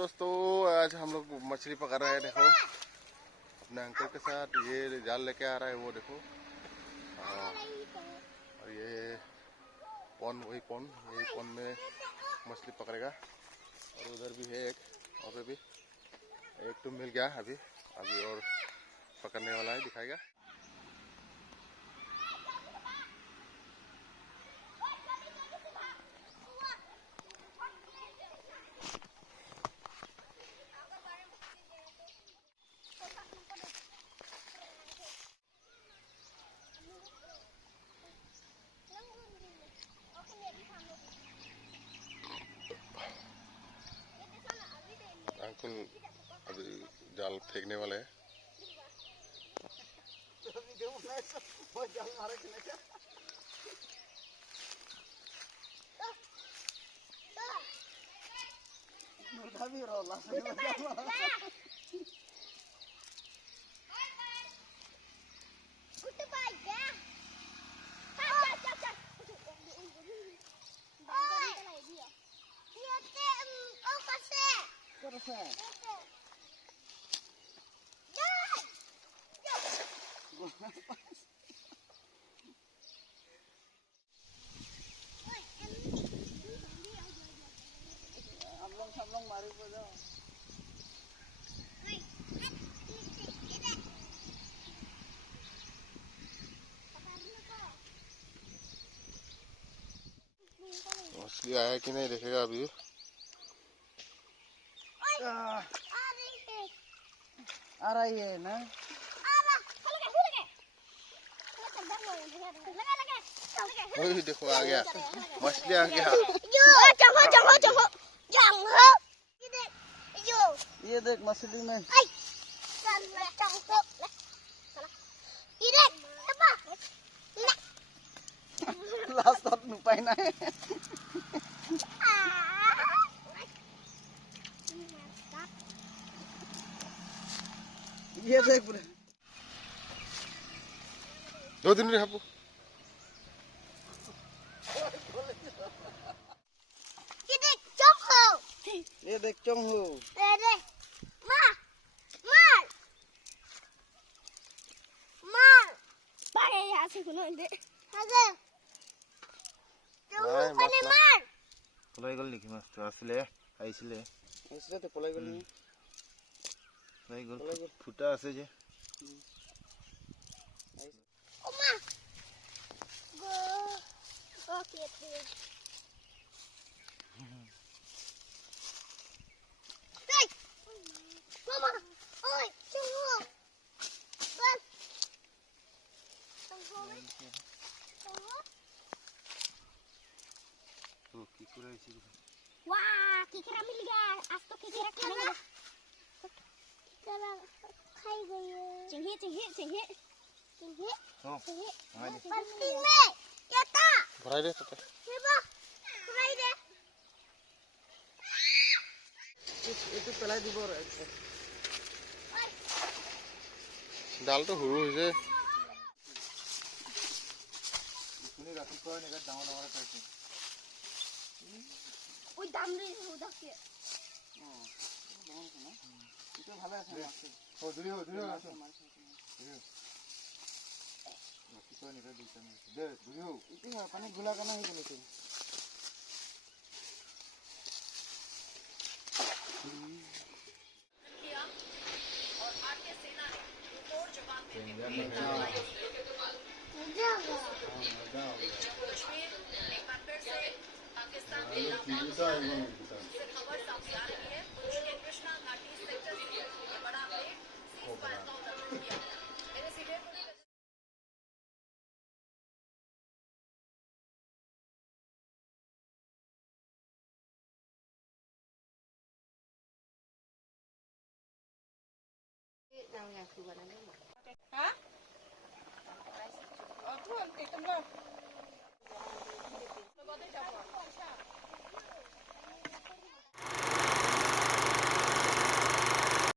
दोस्तों, आज हम लोग मछली पकड़ रहे हैं। देखो अपने अंकल के साथ ये जाल लेके आ रहा है, वो देखो। और ये पौन, वही पौन, यही पौन में मछली पकड़ेगा। और उधर भी है एक, वहाँ पे भी एक तो मिल गया। अभी और पकड़ने वाला है, दिखाएगा। अंकल अभी जाल फेंकने वाले हैं। मछली आया कि नहीं देखेगा अभी। आ रही है ना। वही देखो आ गया, मछली आ गया। ये देख मछली में लास्ट तक नुपाई ना है। ये देख पूरे 2 दिन रहा। ये देख चोंग हो। পলাই গ'ল নেকি মাছটো? আছিলে আহিছিলে इसलिए तो पलाई गली পলাই গ'ল, ফুটা আছে যে। वाह, केकड़ा मिल गया। आज तो केकड़ा खाएंगे। केकड़ा खाई गई है। चिंगी चिंगी चिंगी चिंगी चिंगी। बंसी में क्या था? भराई दे तो ये बा भराई दे। ये तो पलाई दी बोर डाल तो हुरू से শুনি ৰাতিপুৱা এনেকৈ ডাঙৰ ডাঙৰ পাইছে। ওই দাম রে উদা কে तो ভালো আছে মাছ। ও ধুরিও ধুরিও আছে ৰাতিপুৱা এনেকৈ দিছে দে ধুরিও। इतनी पानी गुला करना ही बोले थे। और भारतीय सेना ने मुंहतोड़ जवाब देते हुए जम्मू कश्मीर एक बार फिर से पाकिस्तान के लॉकडाउन से खबर सामने आ रही है। पुंछ के कृष्णा घाटी सेक्टर से ये बड़ा अपडेट, सीज़फायर का उल्लंघन किया गया। मेरे सीधे Hả? Thu anh thì tâm đâu?